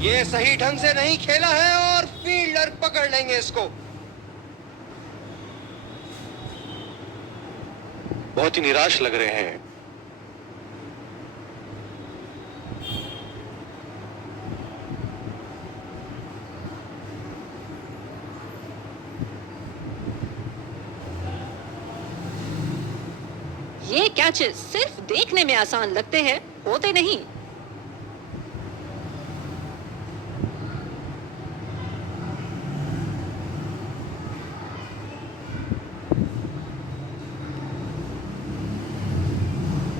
ये सही ढंग से नहीं खेला है और फील्डर पकड़ लेंगे इसको। बहुत ही निराश लग रहे हैं। ये कैचेस सिर्फ देखने में आसान लगते हैं, होते नहीं।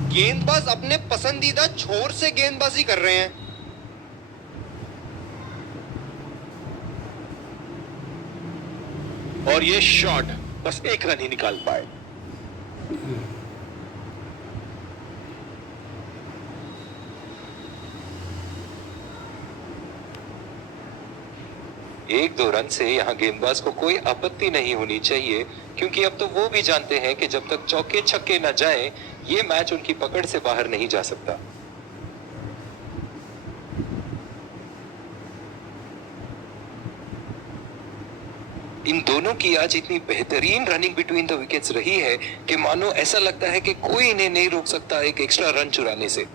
गेंदबाज अपने पसंदीदा छोर से गेंदबाजी कर रहे हैं। और ये शॉट बस एक रन ही निकाल पाए। एक दो रन से यहां गेंदबाज को कोई आपत्ति नहीं होनी चाहिए, क्योंकि अब तो वो भी जानते हैं कि जब तक चौके छक्के न जाएं, ये मैच उनकी पकड़ से बाहर नहीं जा सकता। इन दोनों की आज इतनी बेहतरीन रनिंग बिटवीन द विकेट्स रही है कि मानो ऐसा लगता है कि कोई इन्हें नहीं रोक सकता एक एक्स्ट्रा रन चुराने से।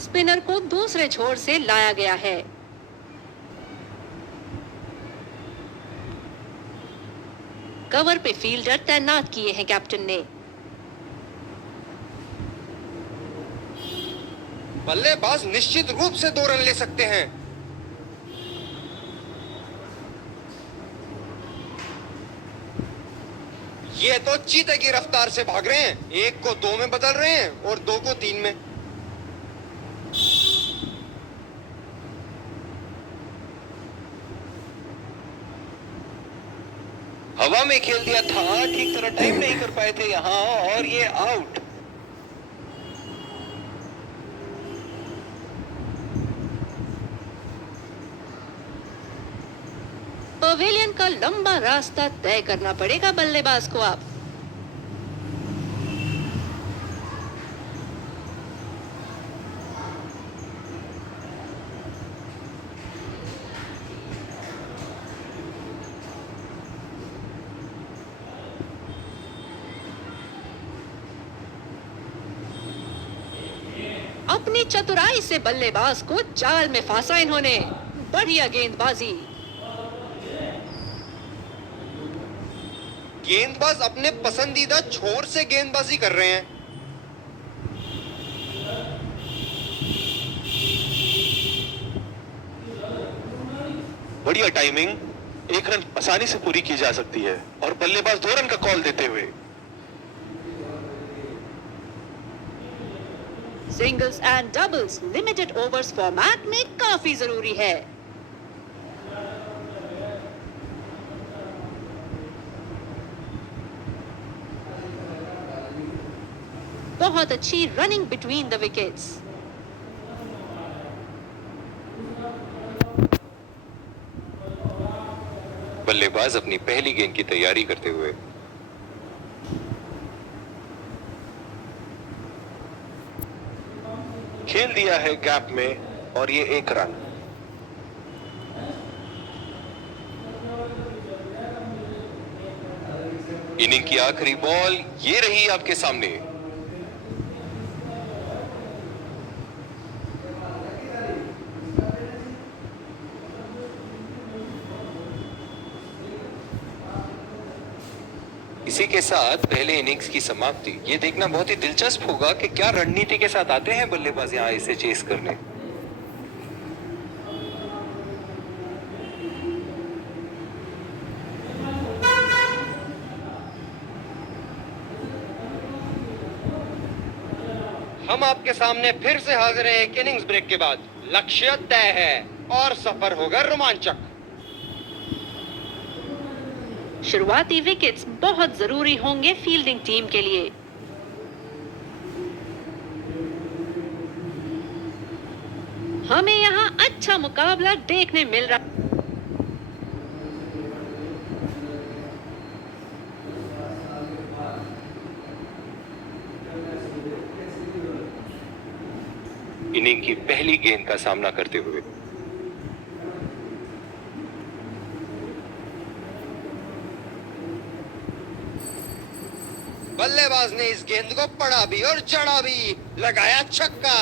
स्पिनर को दूसरे छोर से लाया गया है। कवर पे फील्डर तैनात किए हैं कैप्टन ने। बल्लेबाज निश्चित रूप से 2 रन ले सकते हैं। ये तो चीते की रफ्तार से भाग रहे हैं। 1 को 2 में बदल रहे हैं और 2 को 3 में। हवा में खेल दिया था, ठीक तरह टाइम नहीं कर पाए थे यहां, और ये आउट। पवेलियन का लंबा रास्ता तय करना पड़ेगा बल्लेबाज को अब। अपनी चतुराई से बल्लेबाज को जाल में फांसा इन्होंने। बढ़िया गेंदबाजी। गेंदबाज अपने पसंदीदा छोर से गेंदबाजी कर रहे हैं। बढ़िया टाइमिंग, 1 रन आसानी से पूरी की जा सकती है, और बल्लेबाज 2 रन का कॉल देते हुए। Singles and doubles limited overs format में काफी जरूरी है। बहुत अच्छी रनिंग बिटवीन द विकेट्स। बल्लेबाज अपनी पहली गेंद की तैयारी करते हुए। खेल दिया है गैप में, और ये 1 रन। इनिंग की आखिरी बॉल ये रही आपके सामने। इसी के साथ पहले इनिंग्स की समाप्ति। ये देखना बहुत ही दिलचस्प होगा कि क्या रणनीति के साथ आते हैं बल्लेबाज यहां इसे चेस करने। हम आपके सामने फिर से हाजिर हैं एक इनिंग्स ब्रेक के बाद। लक्ष्य तय है और सफर होगा रोमांचक। शुरुआती विकेट्स बहुत जरूरी होंगे फील्डिंग टीम के लिए। हमें यहाँ अच्छा मुकाबला देखने मिल रहा। इनिंग की पहली गेंद का सामना करते हुए। बल्लेबाज ने इस गेंद को पड़ा भी और चढ़ा भी, लगाया छक्का।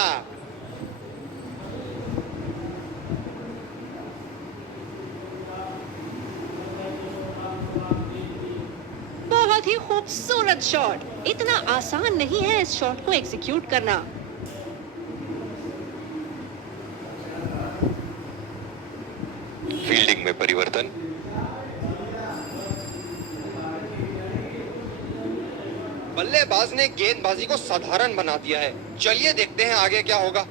बहुत ही खूबसूरत शॉट। इतना आसान नहीं है इस शॉट को एग्जीक्यूट करना। फील्डिंग में परिवर्तन। बल्लेबाज ने गेंदबाजी को साधारण बना दिया है। चलिए देखते हैं आगे क्या होगा।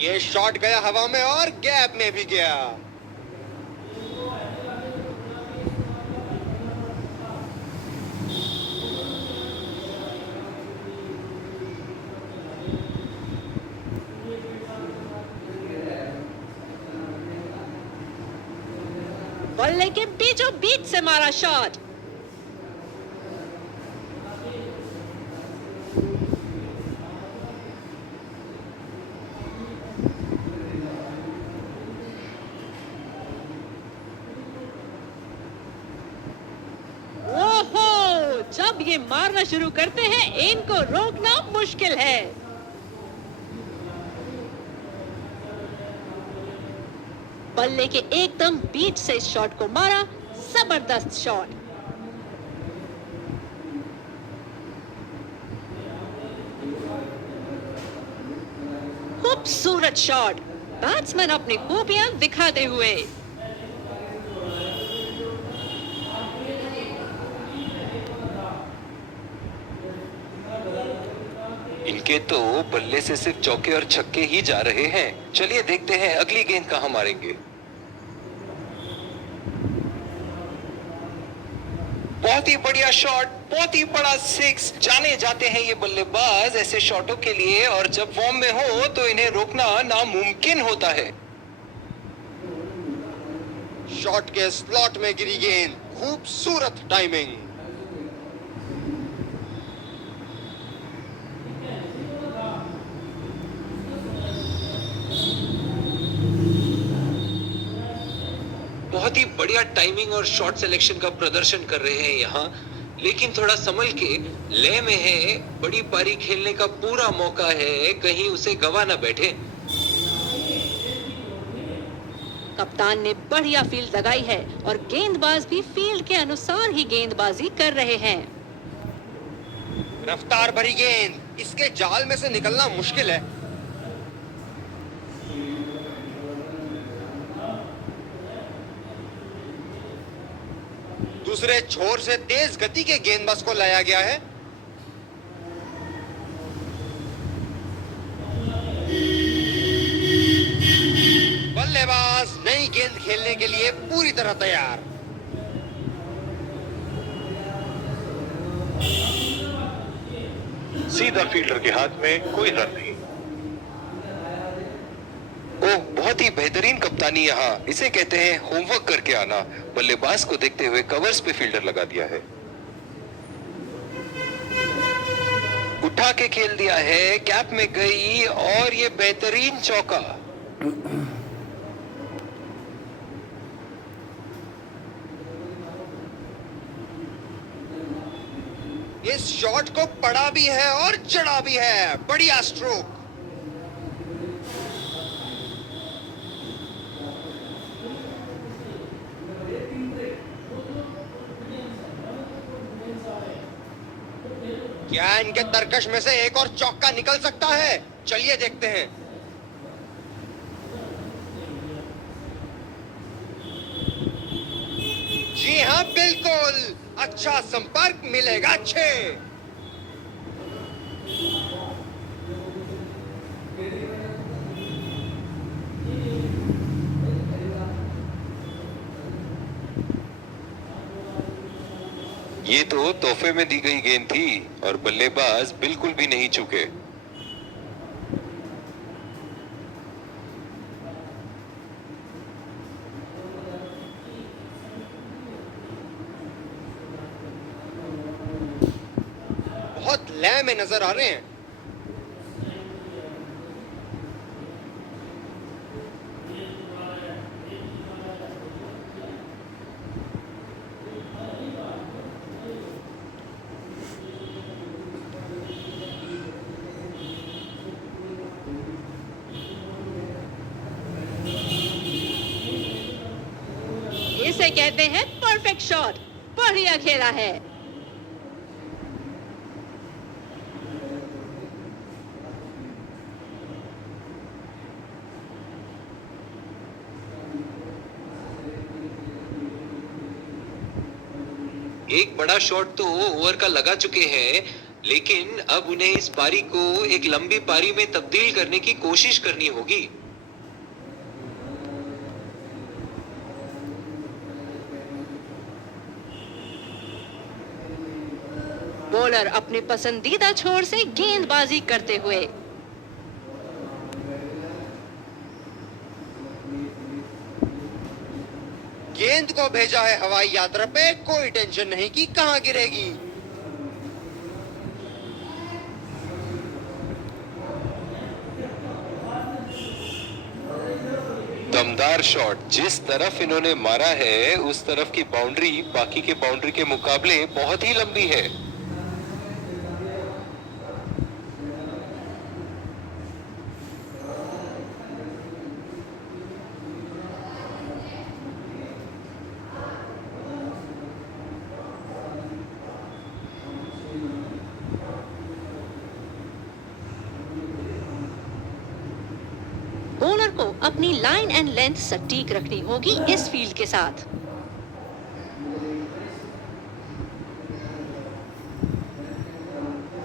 ये शॉट गया हवा में और गैप में भी गया। बल्ले के बीचों बीच से मारा शॉट। ओहो, जब ये मारना शुरू करते हैं इनको रोकना मुश्किल है। बल्ले के एकदम बीच से इस शॉट को मारा। जबरदस्त शॉट। खूबसूरत शॉट। बैट्समैन अपनी खूबियां दिखाते हुए। इनके तो बल्ले से सिर्फ चौके और छक्के ही जा रहे हैं। चलिए देखते हैं अगली गेंद कहां मारेंगे। बहुत ही बढ़िया शॉट, बहुत ही बड़ा सिक्स। जाने जाते हैं ये बल्लेबाज ऐसे शॉटों के लिए, और जब फॉर्म में हो तो इन्हें रोकना नामुमकिन होता है। शॉट के स्लॉट में गिरी गेंद, खूबसूरत टाइमिंग। बहुत ही बढ़िया टाइमिंग और शॉट सिलेक्शन का प्रदर्शन कर रहे हैं यहाँ, लेकिन थोड़ा संभल के। लय में है, बड़ी पारी खेलने का पूरा मौका है, कहीं उसे गवा ना बैठे। कप्तान ने बढ़िया फील्ड लगाई है और गेंदबाज भी फील्ड के अनुसार ही गेंदबाजी कर रहे हैं। रफ्तार भरी गेंद, इसके जाल में से निकलना मुश्किल है। दूसरे छोर से तेज गति के गेंदबाज को लाया गया है। बल्लेबाज नई गेंद खेलने के लिए पूरी तरह तैयार। सीधा फील्डर के हाथ में, कोई रन नहीं। ओह, बहुत ही बेहतरीन कप्तानी यहाँ। इसे कहते हैं होमवर्क करके आना। बल्लेबाज को देखते हुए कवर्स पे फील्डर लगा दिया है। उठा के खेल दिया है, कैप में गई और ये बेहतरीन चौका। इस शॉट को पड़ा भी है और चढ़ा भी है। बढ़िया स्ट्रोक। क्या इनके तरकश में से एक और चौका निकल सकता है? चलिए देखते हैं। जी हाँ, बिल्कुल। अच्छा संपर्क मिलेगा 6। ये तो तोहफे में दी गई गेंद थी और बल्लेबाज बिल्कुल भी नहीं चूके। बहुत लय में नजर आ रहे हैं। इसे कहते हैं परफेक्ट शॉट। बढ़िया खेला है। एक बड़ा शॉट तो ओवर का लगा चुके हैं, लेकिन अब उन्हें इस पारी को एक लंबी पारी में तब्दील करने की कोशिश करनी होगी। बॉलर अपने पसंदीदा छोर से गेंदबाजी करते हुए। गेंद को भेजा है हवाई यात्रा पे, कोई टेंशन नहीं कि कहां गिरेगी। दमदार शॉट। जिस तरफ इन्होंने मारा है उस तरफ की बाउंड्री बाकी के बाउंड्री के मुकाबले बहुत ही लंबी है। बॉलर को अपनी लाइन एंड लेंथ सटीक रखनी होगी इस फील्ड के साथ।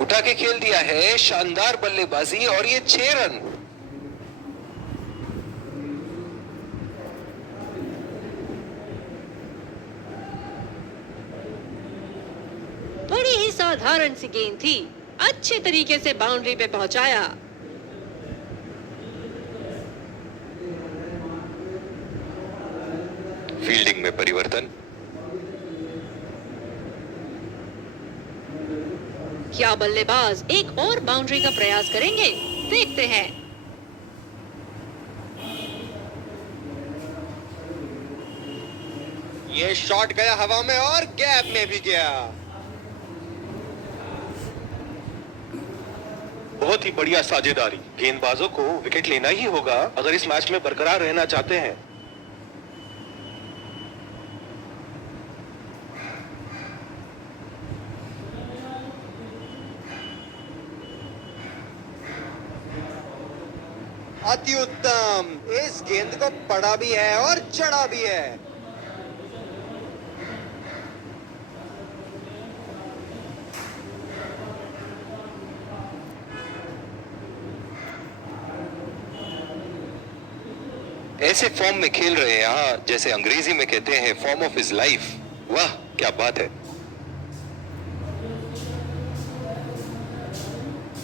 उठा के खेल दिया है, शानदार बल्लेबाजी और ये 6 रन। बड़ी ही साधारण सी गेंद थी, अच्छे तरीके से बाउंड्री पे पहुंचाया। फील्डिंग में परिवर्तन। क्या बल्लेबाज एक और बाउंड्री का प्रयास करेंगे? देखते हैं। ये शॉट गया हवा में और गैप में भी गया। बहुत ही बढ़िया साझेदारी। गेंदबाजों को विकेट लेना ही होगा अगर इस मैच में बरकरार रहना चाहते हैं। अति उत्तम। इस गेंद को पड़ा भी है और चढ़ा भी है। ऐसे फॉर्म में खेल रहे हैं यहाँ, जैसे अंग्रेजी में कहते हैं फॉर्म ऑफ हिज लाइफ। वाह क्या बात है।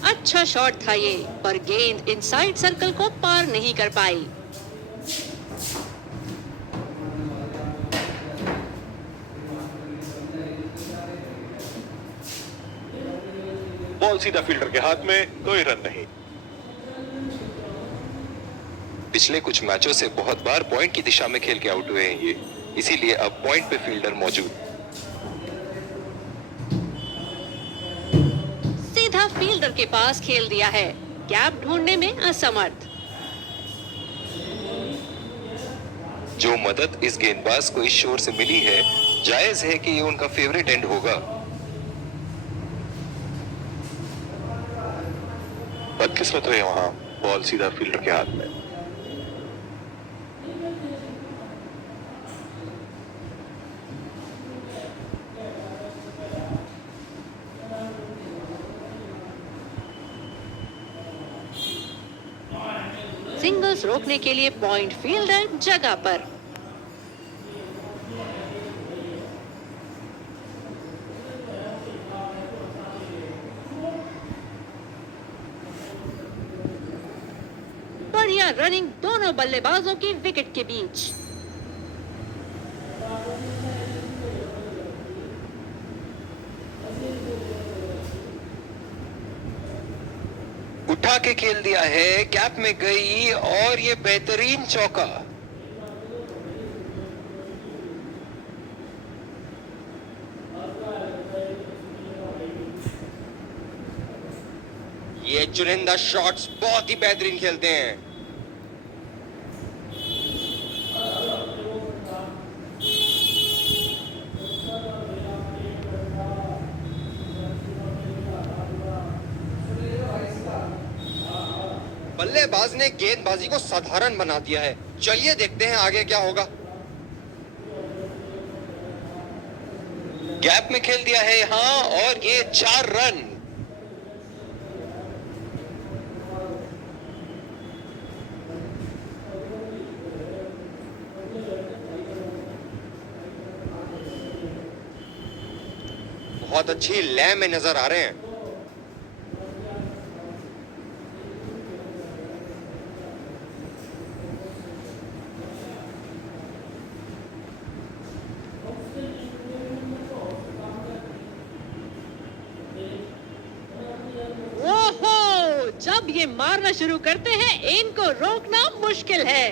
अच्छा शॉट था ये, पर गेंद इनसाइड सर्कल को पार नहीं कर पाई। बॉल सीधा फील्डर के हाथ में, कोई रन नहीं। पिछले कुछ मैचों से बहुत बार पॉइंट की दिशा में खेल के आउट हुए हैं ये, इसीलिए अब पॉइंट पे फील्डर मौजूद। सीधा फील्डर के पास खेल दिया है, गैप ढूंढने में असमर्थ। जो मदद इस गेंदबाज को इस शोर से मिली है, जायज है कि ये उनका फेवरेट एंड होगा। बदकिस्मत हुए वहां, बॉल सीधा फील्डर के हाथ में। सिंगल्स रोकने के लिए पॉइंट फील्डर जगह पर। बढ़िया रनिंग दोनों बल्लेबाजों की विकेट के बीच। उठा के खेल दिया है, कैप में गई और ये बेहतरीन चौका। ये चुनिंदा शॉट्स बहुत ही बेहतरीन खेलते हैं। बल्लेबाज ने गेंदबाजी को साधारण बना दिया है। चलिए देखते हैं आगे क्या होगा। गैप में खेल दिया है यहाँ और ये 4 रन। बहुत अच्छी लय में नजर आ रहे हैं। ओहो, जब ये मारना शुरू करते हैं इनको रोकना मुश्किल है।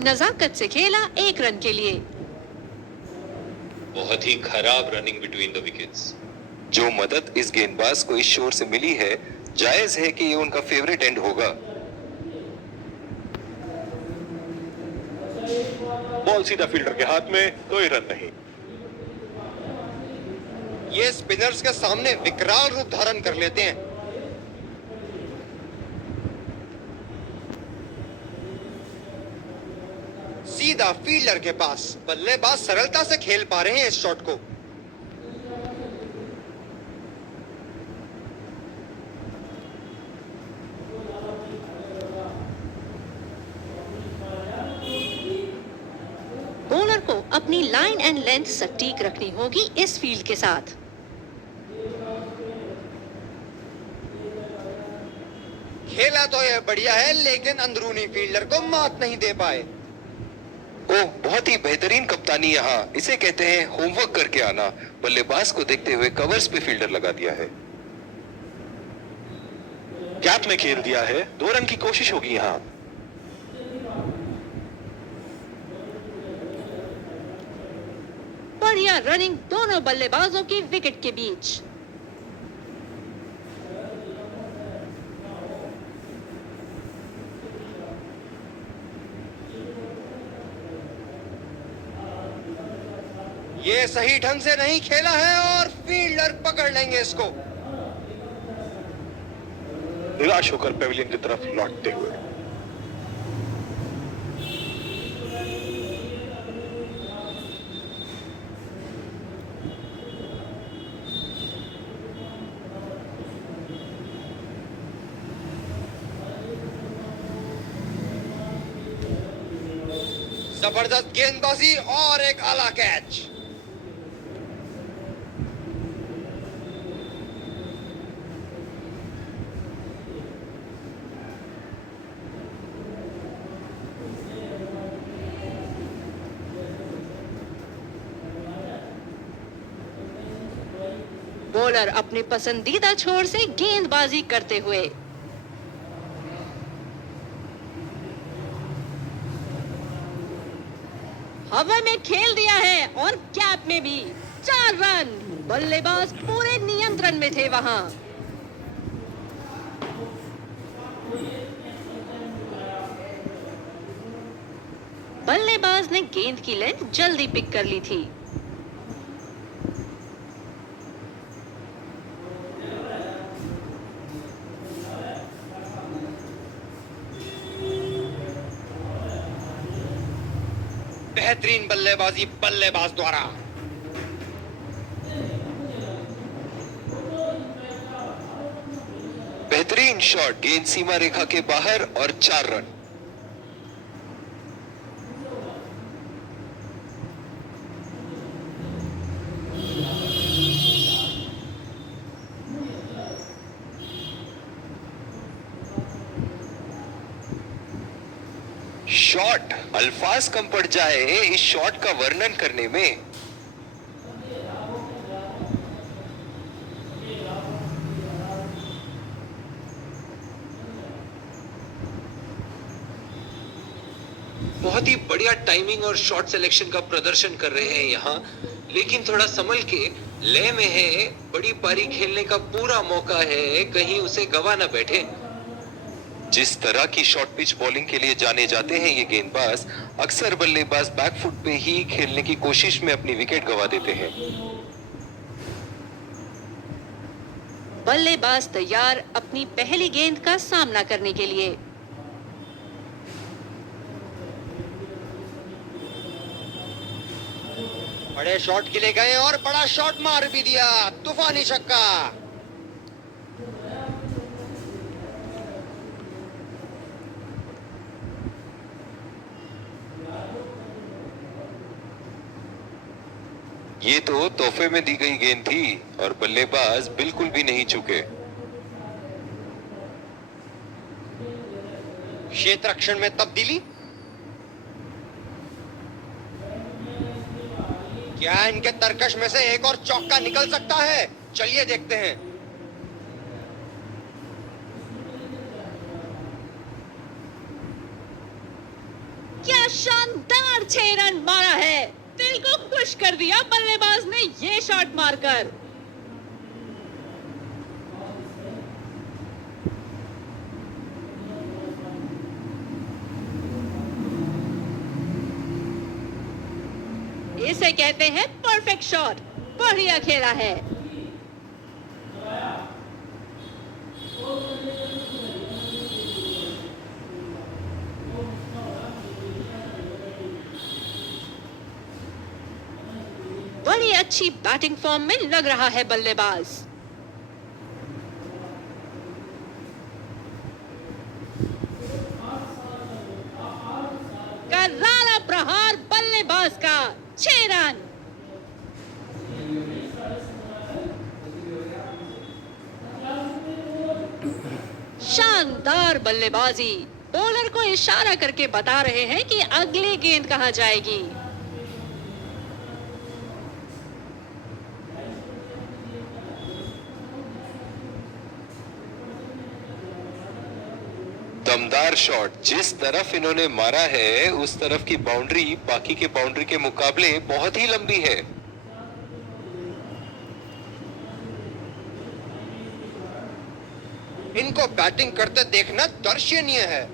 नजाकत से खेला 1 रन के लिए। बहुत ही खराब रनिंग बिटवीन द विकेट्स। जो मदद इस गेंदबाज को इस शोर से मिली है, जायज है कि ये उनका फेवरेट एंड होगा। बॉल सीधा फील्डर के हाथ में, कोई रन नहीं। ये स्पिनर्स के सामने विकराल रूप धारण कर लेते हैं। सीधा फील्डर के पास। बल्लेबाज सरलता से खेल पा रहे हैं इस शॉट को। बॉलर को अपनी लाइन एंड लेंथ सटीक रखनी होगी इस फील्ड के साथ। खेला तो यह बढ़िया है, लेकिन अंदरूनी फील्डर को मात नहीं दे पाए। ओह, बहुत ही बेहतरीन कप्तानी यहाँ। इसे कहते हैं होमवर्क करके आना। बल्लेबाज को देखते हुए कवर्स पे फील्डर लगा दिया है। गैप में खेल दिया है, 2 रन की कोशिश होगी यहाँ। बढ़िया रनिंग दोनों बल्लेबाजों की विकेट के बीच। ये सही ढंग से नहीं खेला है और फील्डर पकड़ लेंगे इसको। निराश होकर पेविलियन की तरफ लौटते हुए। जबरदस्त गेंदबाजी और एक आला कैच। बॉलर अपने पसंदीदा छोर से गेंदबाजी करते हुए। हवा में खेल दिया है और कैप में भी। 4 रन। बल्लेबाज पूरे नियंत्रण में थे वहां। बल्लेबाज ने गेंद की लेंथ जल्दी पिक कर ली थी। बेहतरीन बल्लेबाजी बल्लेबाज द्वारा। बेहतरीन शॉट, गेंद सीमा रेखा के बाहर और 4 रन। शॉट, अल्फाज कम पड़ जाए इस शॉट का वर्णन करने में। बहुत ही बढ़िया टाइमिंग और शॉट सिलेक्शन का प्रदर्शन कर रहे हैं यहाँ, लेकिन थोड़ा संभल के, लय में है, बड़ी पारी खेलने का पूरा मौका है, कहीं उसे गवा ना बैठे। जिस तरह की शॉर्ट पिच बॉलिंग के लिए जाने जाते हैं ये गेंदबाज, अक्सर बल्लेबाज बैकफुट पे ही खेलने की कोशिश में अपनी विकेट गवा देते हैं। बल्लेबाज तैयार अपनी पहली गेंद का सामना करने के लिए। बड़े शॉट के लिए गए और बड़ा शॉट मार भी दिया, तूफानी छक्का। ये तो तोहफे में दी गई गेंद थी और बल्लेबाज बिल्कुल भी नहीं चूके। क्षेत्र रक्षण में तब्दीली, क्या इनके तरकश में से एक और चौका निकल सकता है? चलिए देखते हैं। क्या शानदार 6 रन मारा है, दिल को खुश कर दिया बल्लेबाज ने ये शॉट मारकर। इसे कहते हैं परफेक्ट शॉट, बढ़िया खेला है। बड़ी अच्छी बैटिंग फॉर्म में लग रहा है बल्लेबाज। करारा प्रहार बल्लेबाज का, 6 रन। शानदार बल्लेबाजी, बॉलर को इशारा करके बता रहे हैं कि अगली गेंद कहां जाएगी। दमदार शॉट, जिस तरफ इन्होंने मारा है उस तरफ की बाउंड्री बाकी के बाउंड्री के मुकाबले बहुत ही लंबी है। इनको बैटिंग करते देखना दर्शनीय है।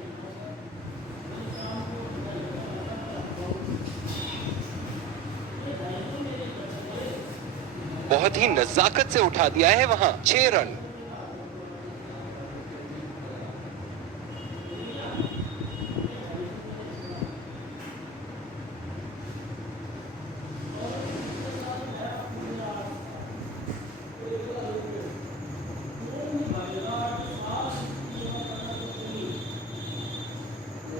बहुत ही नजाकत से उठा दिया है वहां, 6 रन।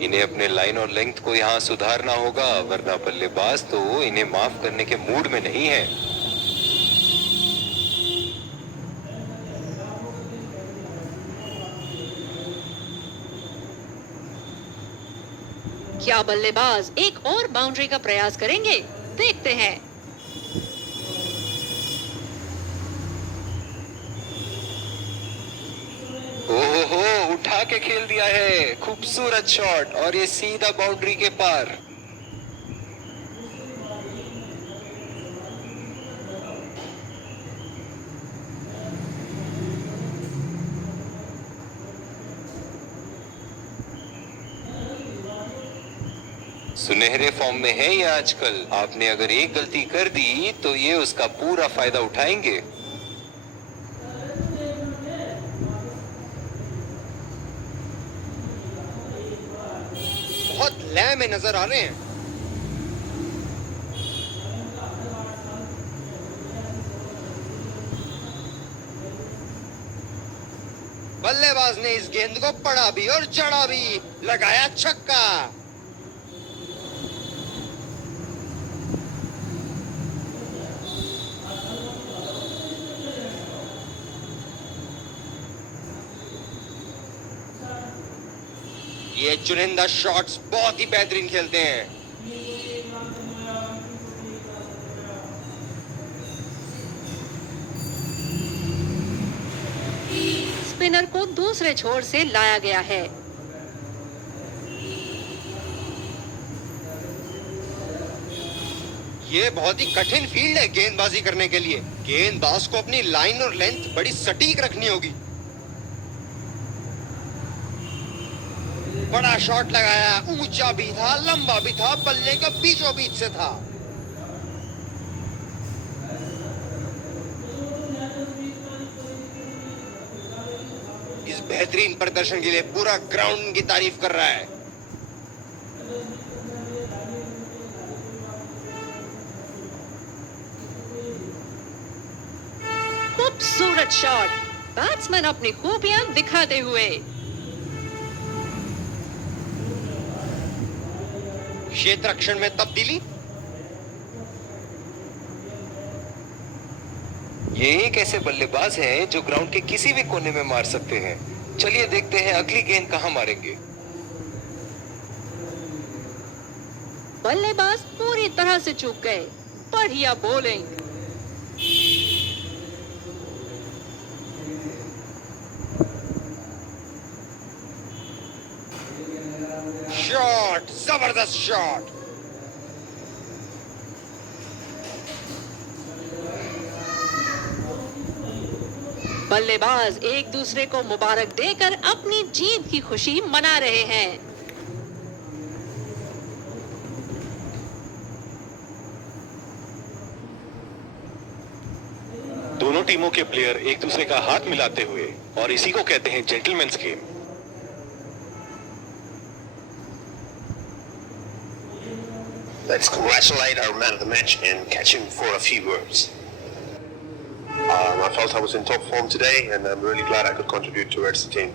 इन्हें अपने लाइन और लेंथ को यहां सुधारना होगा, वरना बल्लेबाज तो इन्हें माफ करने के मूड में नहीं है। क्या बल्लेबाज एक और बाउंड्री का प्रयास करेंगे? देखते हैं। ओहो, उठा के खेल दिया है, खूबसूरत शॉट, और ये सीधा बाउंड्री के पार। सुनहरे फॉर्म में है ये आजकल। आपने अगर एक गलती कर दी तो ये उसका पूरा फायदा उठाएंगे। बहुत लय में नजर आ रहे हैं। बल्लेबाज ने इस गेंद को पड़ा भी और चढ़ा भी, लगाया छक्का। ये चुनिंदा शॉट्स बहुत ही बेहतरीन खेलते हैं। स्पिनर को दूसरे छोर से लाया गया है। ये बहुत ही कठिन फील्ड है गेंदबाजी करने के लिए। गेंदबाज को अपनी लाइन और लेंथ बड़ी सटीक रखनी होगी। बड़ा शॉट लगाया, ऊंचा भी था, लंबा भी था, बल्ले का बीचों बीच से था। इस बेहतरीन प्रदर्शन के लिए पूरा ग्राउंड की तारीफ कर रहा है। खूबसूरत शॉट, बैट्समैन अपनी खूबियां दिखाते हुए। क्षेत्र रक्षण में तब्दीली। ये एक ऐसे बल्लेबाज हैं जो ग्राउंड के किसी भी कोने में मार सकते हैं। चलिए देखते हैं अगली गेंद कहां मारेंगे। बल्लेबाज पूरी तरह से चूक गए। बढ़िया बॉलिंग। शॉट, जबरदस्त शॉट। बल्लेबाज एक दूसरे को मुबारक देकर अपनी जीत की खुशी मना रहे हैं। दोनों टीमों के प्लेयर एक दूसरे का हाथ मिलाते हुए, और इसी को कहते हैं gentleman's game. Let's congratulate our man of the match and catch him for a few words. I felt I was in top form today, and I'm really glad I could contribute towards the team.